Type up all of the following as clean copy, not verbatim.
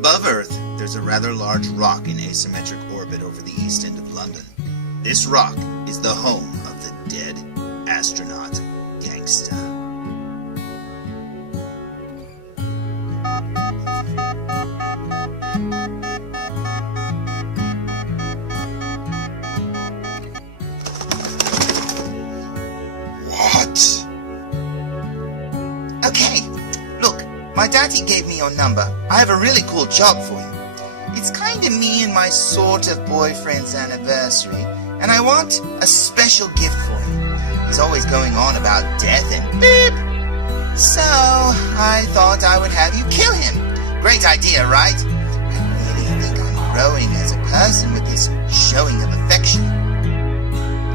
Above Earth, there's a rather large rock in asymmetric orbit over the east end of London. This rock is the home of the dead astronaut Gangsta. What? Okay, look, my daddy gave me your number. I have a really cool job for you. It's kinda me and my sort of boyfriend's anniversary, and I want a special gift for him. He's always going on about death and beep. So, I thought I would have you kill him. Great idea, right? I really think I'm growing as a person with this showing of affection.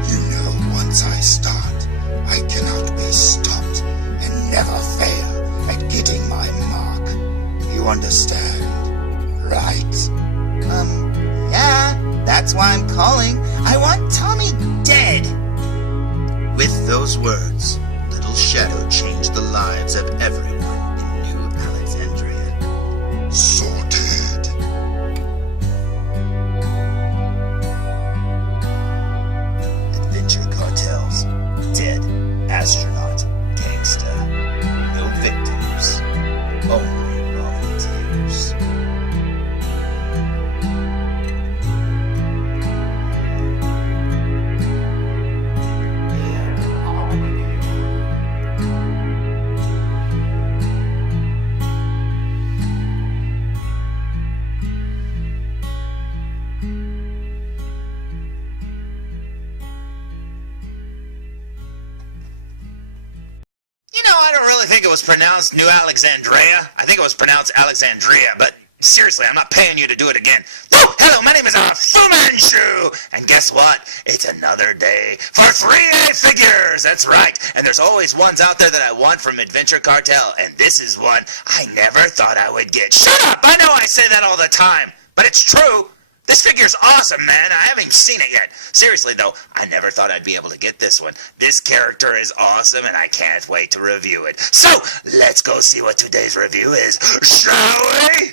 You know, once I start, I cannot be stopped and never fail at getting my mark. You understand, right? Yeah, that's why I'm calling. I want Tommy dead. With those words, Little Shadow changed the lives of everyone in New Alexandria. Sorted. Adventure Cartel's dead astronaut Gangsta. No victims, only volunteers. I don't really think it was pronounced New Alexandria. I think it was pronounced Alexandria, but seriously, I'm not paying you to do it again. Oh, hello, my name is Fu Manchu, and guess what? It's another day for ThreeA figures. That's right, and there's always ones out there that I want from Adventure Cartel, and this is one I never thought I would get. Shut up! I know I say that all the time, but it's true. This figure's awesome, man. I haven't even seen it yet. Seriously, though, I never thought I'd be able to get this one. This character is awesome, and I can't wait to review it. So, let's go see what today's review is, shall we?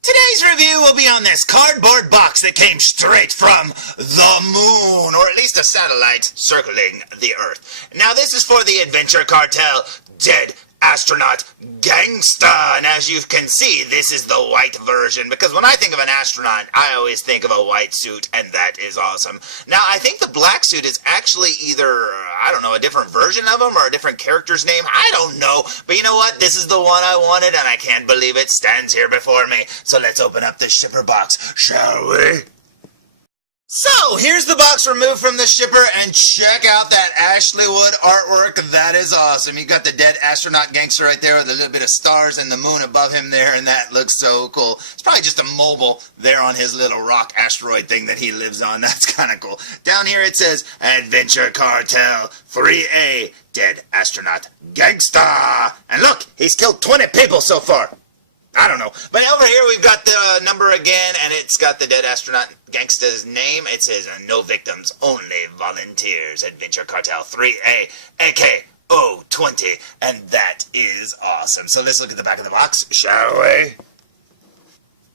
Today's review will be on this cardboard box that came straight from the moon, or at least a satellite circling the Earth. Now, this is for the Adventure Cartel Dead Astronaut Gangsta, and as you can see, this is the white version, because when I think of an astronaut, I always think of a white suit, and that is awesome. Now, I think the black suit is actually either, I don't know, a different version of him, or a different character's name, I don't know, but you know what, this is the one I wanted, and I can't believe it stands here before me. So let's open up this shipper box, shall we? So, here's the box removed from the shipper, and check out that Ashley Wood artwork. That is awesome. You got the dead astronaut Gangster right there with a little bit of stars and the moon above him there, and that looks so cool. It's probably just a mobile there on his little rock asteroid thing that he lives on. That's kind of cool. Down here it says, Adventure Cartel, ThreeA, Dead Astronaut Gangsta. And look, he's killed 20 people so far. I don't know. But over here we've got the number again, and it's got the dead astronaut Gangsta's name. It says, no victims, only volunteers. Adventure Cartel 3A, AKO 20. And that is awesome. So let's look at the back of the box, shall we?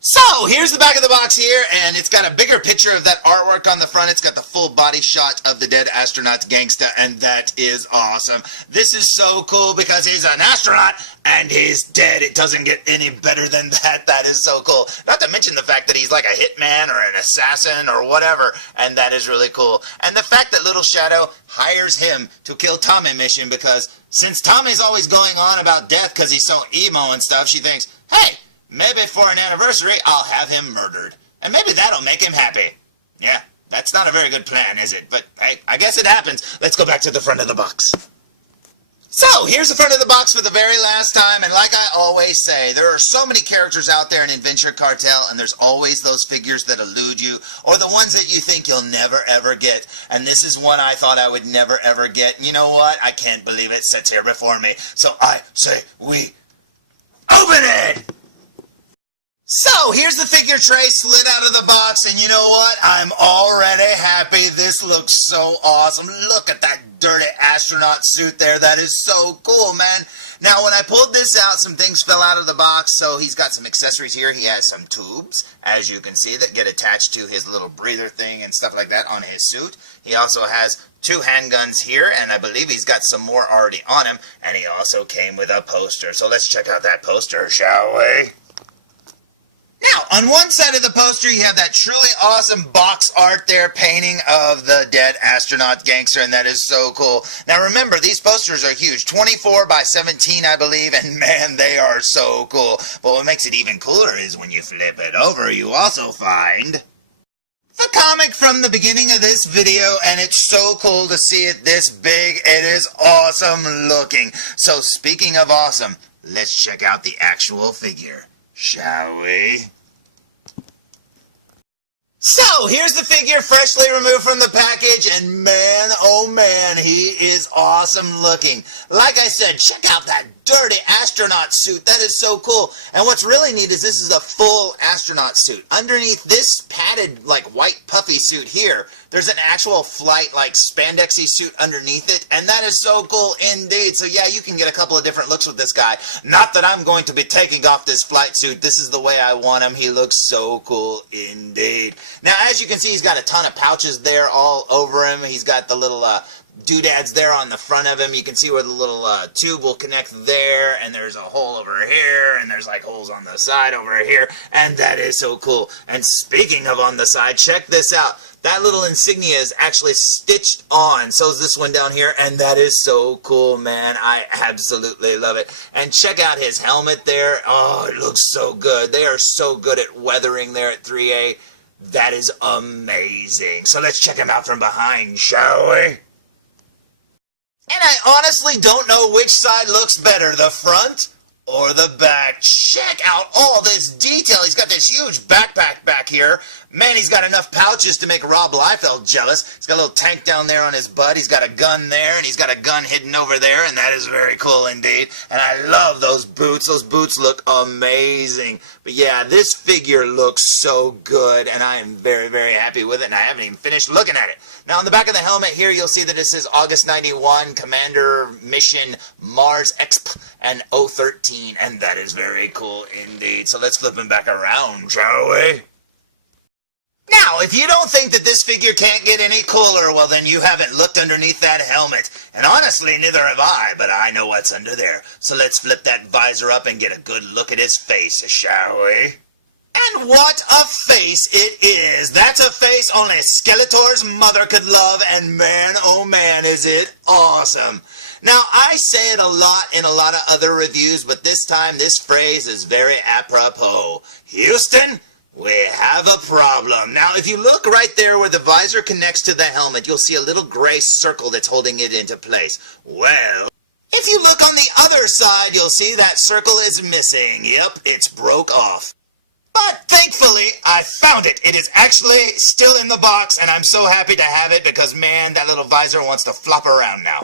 So, here's the back of the box here, and it's got a bigger picture of that artwork on the front. It's got the full body shot of the dead astronaut Gangsta, and that is awesome. This is so cool because he's an astronaut, and he's dead. It doesn't get any better than that. That is so cool. Not to mention the fact that he's like a hitman or an assassin or whatever, and that is really cool. And the fact that Little Shadow hires him to kill Tommy mission, because since Tommy's always going on about death because he's so emo and stuff, she thinks, hey, maybe for an anniversary, I'll have him murdered. And maybe that'll make him happy. Yeah, that's not a very good plan, is it? But, hey, I guess it happens. Let's go back to the front of the box. So, here's the front of the box for the very last time, and like I always say, there are so many characters out there in Adventure Cartel, and there's always those figures that elude you, or the ones that you think you'll never ever get, and this is one I thought I would never ever get. You know what? I can't believe it sits here before me, so I say we open it! So, here's the figure tray slid out of the box, and you know what? I'm already happy. This looks so awesome. Look at that dirty astronaut suit there. That is so cool, man. Now, when I pulled this out, some things fell out of the box, so he's got some accessories here. He has some tubes, as you can see, that get attached to his little breather thing and stuff like that on his suit. He also has 2 handguns here, and I believe he's got some more already on him, and he also came with a poster. So let's check out that poster, shall we? Now, on one side of the poster, you have that truly awesome box art there, painting of the dead astronaut gangster, and that is so cool. Now, remember, these posters are huge, 24 by 17, I believe, and man, they are so cool. But what makes it even cooler is when you flip it over, you also find the comic from the beginning of this video, and it's so cool to see it this big. It is awesome looking. So, speaking of awesome, let's check out the actual figure, shall we? So, here's the figure freshly removed from the package, and man, oh man, he is awesome looking. Like I said, check out that dirty astronaut suit. That is so cool. And what's really neat is this is a full astronaut suit. Underneath this padded, like, white puffy suit here, there's an actual flight, like, spandexy suit underneath it, and that is so cool indeed. So yeah, you can get a couple of different looks with this guy. Not that I'm going to be taking off this flight suit. This is the way I want him. He looks so cool indeed. Now, as you can see, he's got a ton of pouches there all over him. He's got the little doodads there on the front of him. You can see where the little tube will connect there, and there's a hole over here, and there's like holes on the side over here, and that is so cool. And speaking of on the side, check this out. That little insignia is actually stitched on. So is this one down here, and that is so cool, man. I absolutely love it. And check out his helmet there. Oh, it looks so good. They are so good at weathering there at 3A. That is amazing. So let's check him out from behind, shall we? And I honestly don't know which side looks better, the front or the back. Check out all this detail. He's got this huge backpack back here. Man, he's got enough pouches to make Rob Liefeld jealous. He's got a little tank down there on his butt. He's got a gun there, and he's got a gun hidden over there, and that is very cool indeed. And I love those boots. Those boots look amazing. But yeah, this figure looks so good, and I am very, very happy with it, and I haven't even finished looking at it. Now, on the back of the helmet here, you'll see that it says August 91, Commander Mission Mars Exp and 013, and that is very cool indeed. So let's flip him back around, shall we? Now, if you don't think that this figure can't get any cooler, well, then you haven't looked underneath that helmet. And honestly, neither have I, but I know what's under there. So let's flip that visor up and get a good look at his face, shall we? And what a face it is! That's a face only Skeletor's mother could love, and man, oh man, is it awesome! Now, I say it a lot in a lot of other reviews, but this time this phrase is very apropos. Houston, we have a problem. Now, if you look right there where the visor connects to the helmet, you'll see a little gray circle that's holding it into place. Well, if you look on the other side, you'll see that circle is missing. Yep, it's broke off. But thankfully, I found it. It is actually still in the box, and I'm so happy to have it because, man, that little visor wants to flop around now.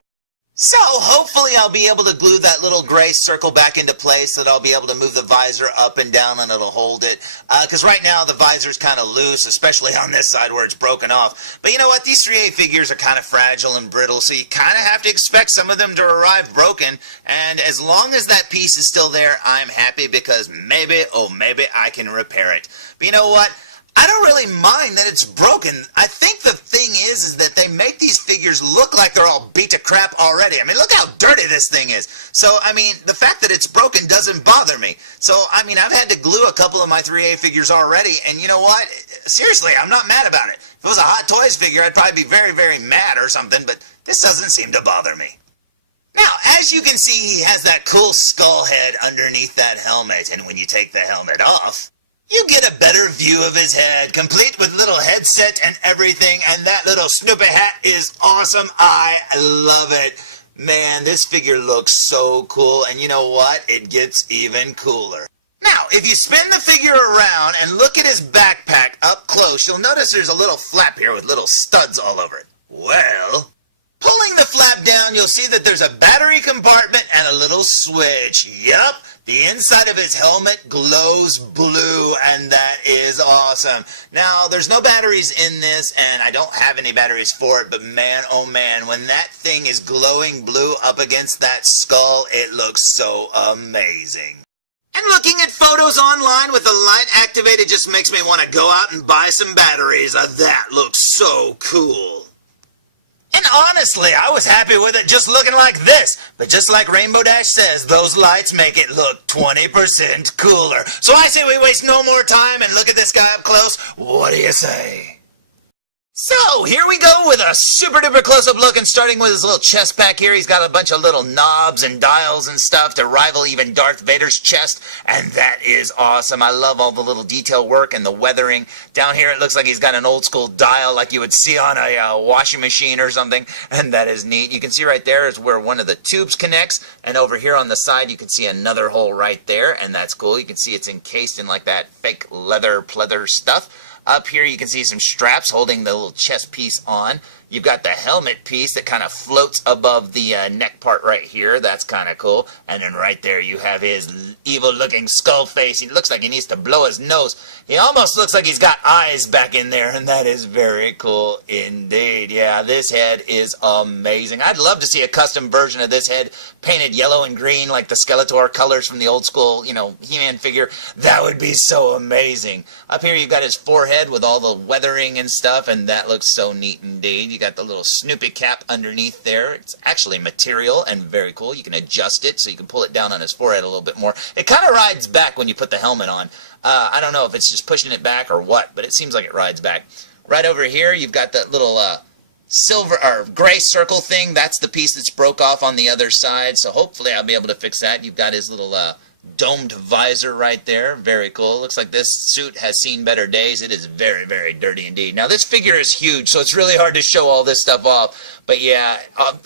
So, hopefully I'll be able to glue that little gray circle back into place so that I'll be able to move the visor up and down and it'll hold it. Because right now the visor's kind of loose, especially on this side where it's broken off. But you know what? These 3A figures are kind of fragile and brittle, so you kind of have to expect some of them to arrive broken. And as long as that piece is still there, I'm happy because maybe, oh maybe, I can repair it. But you know what? I don't really mind that it's broken. I think the thing is that they make these figures look like they're all beat to crap already. I mean, look how dirty this thing is. So, I mean, the fact that it's broken doesn't bother me. So, I mean, I've had to glue a couple of my 3A figures already, and you know what? Seriously, I'm not mad about it. If it was a Hot Toys figure, I'd probably be very, very mad or something, but this doesn't seem to bother me. Now, as you can see, he has that cool skull head underneath that helmet, and when you take the helmet off, you get a better view of his head, complete with little headset and everything, and that little Snoopy Hat is awesome. I love it. Man, this figure looks so cool, and you know what? It gets even cooler. Now, if you spin the figure around and look at his backpack up close, you'll notice there's a little flap here with little studs all over it. Well, pulling the flap down, you'll see that there's a battery compartment and a little switch. Yup. The inside of his helmet glows blue, and that is awesome. Now, there's no batteries in this, and I don't have any batteries for it, but man, oh man, when that thing is glowing blue up against that skull, it looks so amazing. And looking at photos online with the light activated just makes me want to go out and buy some batteries. That looks so cool. And honestly, I was happy with it just looking like this. But just like Rainbow Dash says, those lights make it look 20% cooler. So I say we waste no more time and look at this guy up close. What do you say? So, here we go with a super duper close-up look, and starting with his little chest back here, he's got a bunch of little knobs and dials and stuff to rival even Darth Vader's chest, and that is awesome. I love all the little detail work and the weathering. Down here, it looks like he's got an old-school dial like you would see on a washing machine or something, and that is neat. You can see right there is where one of the tubes connects, and over here on the side, you can see another hole right there, and that's cool. You can see it's encased in like that fake leather pleather stuff. Up here you can see some straps holding the little chest piece on. You've got the helmet piece that kind of floats above the neck part right here. That's kind of cool. And then right there you have his evil-looking skull face. He looks like he needs to blow his nose. He almost looks like he's got eyes back in there, and that is very cool indeed. Yeah, this head is amazing. I'd love to see a custom version of this head painted yellow and green like the Skeletor colors from the old school, He-Man figure. That would be so amazing. Up here you've got his forehead with all the weathering and stuff, and that looks so neat indeed. You got the little Snoopy cap underneath there. It's actually material and very cool. You can adjust it so you can pull it down on his forehead a little bit more. It kind of rides back when you put the helmet on. I don't know if it's just pushing it back or what, but it seems like it rides back. Right over here, you've got that little silver or gray circle thing. That's the piece that's broke off on the other side, so hopefully I'll be able to fix that. You've got his little domed visor right there. Very cool. Looks like this suit has seen better days. It is very, very dirty indeed. Now, this figure is huge, so it's really hard to show all this stuff off. But yeah,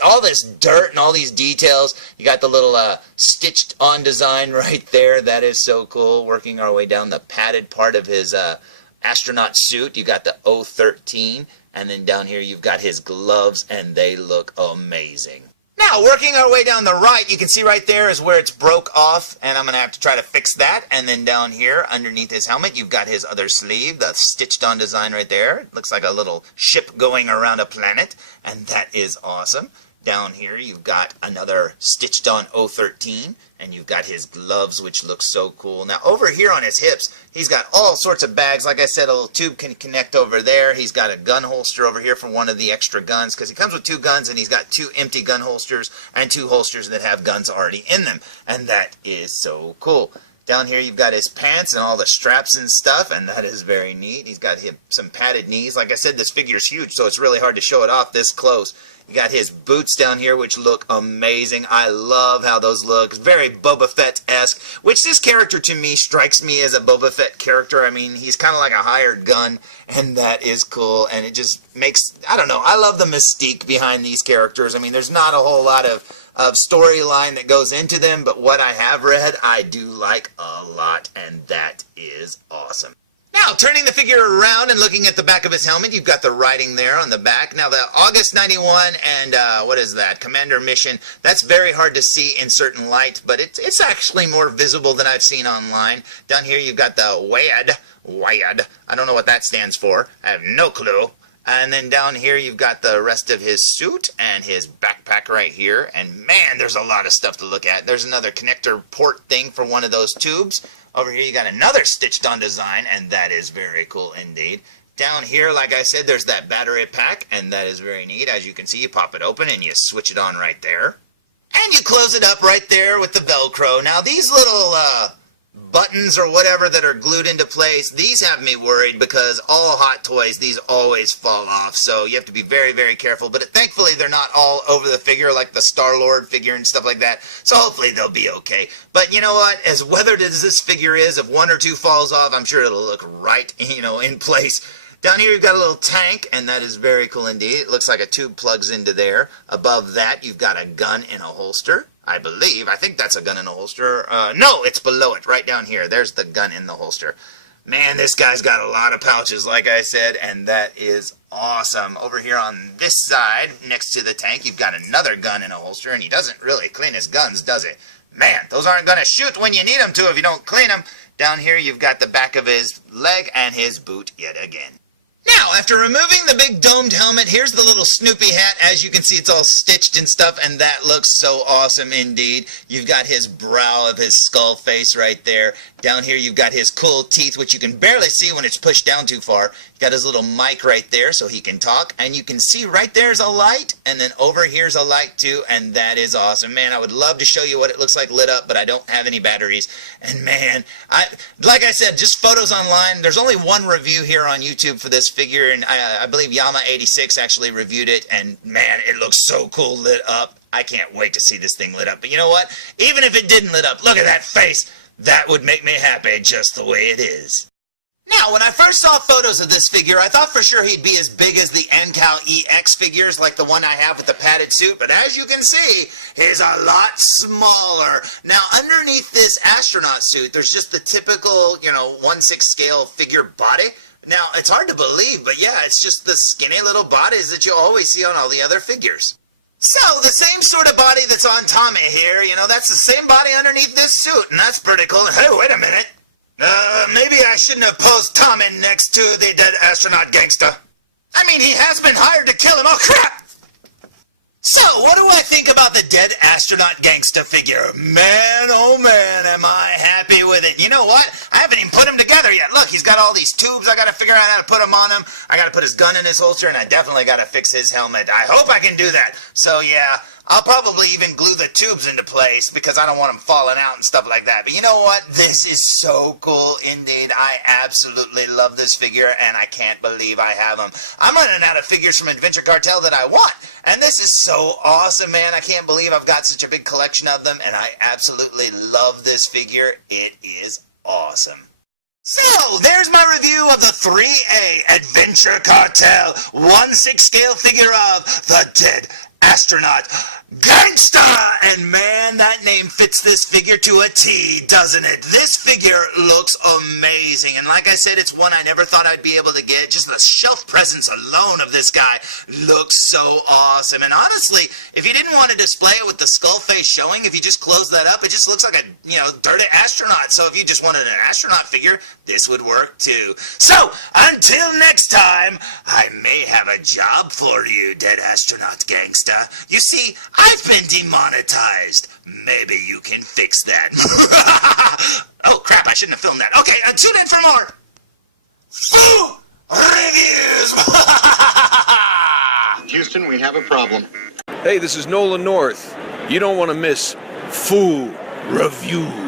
all this dirt and all these details. You got the little stitched on design right there. That is so cool. Working our way down the padded part of his astronaut suit. You got the 013. And then down here you've got his gloves, and they look amazing. Now, working our way down the right, you can see right there is where it's broke off, and I'm going to have to try to fix that. And then down here, underneath his helmet, you've got his other sleeve, the stitched-on design right there. It looks like a little ship going around a planet, and that is awesome. Down here, you've got another stitched-on 013, and you've got his gloves, which look so cool. Now, over here on his hips, he's got all sorts of bags. Like I said, a little tube can connect over there. He's got a gun holster over here for one of the extra guns, because he comes with 2 guns, and he's got 2 empty gun holsters and 2 holsters that have guns already in them, and that is so cool. Down here, you've got his pants and all the straps and stuff, and that is very neat. He's got some padded knees. Like I said, this figure's huge, so it's really hard to show it off this close. You got his boots down here, which look amazing. I love how those look. It's very Boba Fett-esque, which this character to me strikes me as a Boba Fett character. I mean, he's kind of like a hired gun, and that is cool. And it just makes, I don't know, I love the mystique behind these characters. I mean, there's not a whole lot of storyline that goes into them, but what I have read, I do like a lot, and that is awesome. Now, turning the figure around and looking at the back of his helmet, you've got the writing there on the back. Now, the August 91 and, what is that, Commander Mission, that's very hard to see in certain light, but it's actually more visible than I've seen online. Down here, you've got the WAD, I don't know what that stands for. I have no clue. And then down here, you've got the rest of his suit and his backpack right here. And man, there's a lot of stuff to look at. There's another connector port thing for one of those tubes. Over here, you got another stitched-on design, and that is very cool indeed. Down here, like I said, there's that battery pack, and that is very neat. As you can see, you pop it open, and you switch it on right there. And you close it up right there with the Velcro. Now, these little buttons or whatever that are glued into place, these have me worried because all Hot Toys, these always fall off, so you have to be very, very careful. But thankfully, they're not all over the figure like the Star-Lord figure and stuff like that, so hopefully they'll be okay. But you know what? As weathered as this figure is, if 1 or 2 falls off, I'm sure it'll look right, in place. Down here, you've got a little tank, and that is very cool indeed. It looks like a tube plugs into there. Above that, you've got a gun in a holster. I think that's a gun in a holster. No, it's below it, right down here. There's the gun in the holster. Man, this guy's got a lot of pouches, like I said, and that is awesome. Over here on this side, next to the tank, you've got another gun in a holster, and he doesn't really clean his guns, does it? Man, those aren't going to shoot when you need them to if you don't clean them. Down here you've got the back of his leg and his boot yet again. Now, after removing the big domed helmet, here's the little Snoopy hat. As you can see, it's all stitched and stuff, and that looks so awesome indeed. You've got his brow of his skull face right there. Down here, you've got his cool teeth, which you can barely see when it's pushed down too far. You've got his little mic right there so he can talk, and you can see right there's a light, and then over here's a light too, and that is awesome. Man, I would love to show you what it looks like lit up, but I don't have any batteries. And man, like I said, just photos online. There's only one review here on YouTube for this figure, and I believe Yama86 actually reviewed it, and man, it looks so cool lit up. I can't wait to see this thing lit up. But you know what? Even if it didn't lit up, look at that face. That would make me happy just the way it is. Now, when I first saw photos of this figure, I thought for sure he'd be as big as the NCal EX figures, like the one I have with the padded suit, but as you can see, he's a lot smaller. Now, underneath this astronaut suit, there's just the typical, 1/6 scale figure body. Now, it's hard to believe, but yeah, it's just the skinny little bodies that you always see on all the other figures. So, the same sort of body that's on Tommy here, that's the same body underneath this suit, and that's pretty cool. Hey, wait a minute. Maybe I shouldn't have posed Tommy next to the dead astronaut gangsta. I mean, he has been hired to kill him. Oh, crap! So, what do I think about the dead astronaut gangsta figure? Man, oh man, am I happy with it. You know what? I haven't even put him together yet. Look, he's got all these tubes. I gotta figure out how to put them on him. I gotta put his gun in his holster, and I definitely gotta fix his helmet. I hope I can do that. So, yeah, I'll probably even glue the tubes into place because I don't want them falling out and stuff like that. But you know what? This is so cool indeed. I absolutely love this figure, and I can't believe I have him. I'm running out of figures from Adventure Kartel that I want, and this is so awesome, man. I can't believe I've got such a big collection of them, and I absolutely love this figure. It is awesome. So, there's my review of the 3A Adventure Kartel 1/6 scale figure of the dead Astronaut Gangsta! And man, that name fits this figure to a T, doesn't it? This figure looks amazing, and like I said, it's one I never thought I'd be able to get. Just the shelf presence alone of this guy looks so awesome. And honestly, if you didn't want to display it with the skull face showing, if you just close that up, it just looks like a, dirty astronaut. So if you just wanted an astronaut figure, this would work too. So, until next time, I may have a job for you, dead astronaut gangsta. You see, I've been demonetized. Maybe you can fix that. Oh crap, I shouldn't have filmed that. Okay, tune in for more Foo Reviews. Houston, we have a problem. Hey, this is Nolan North. You don't want to miss Foo Reviews.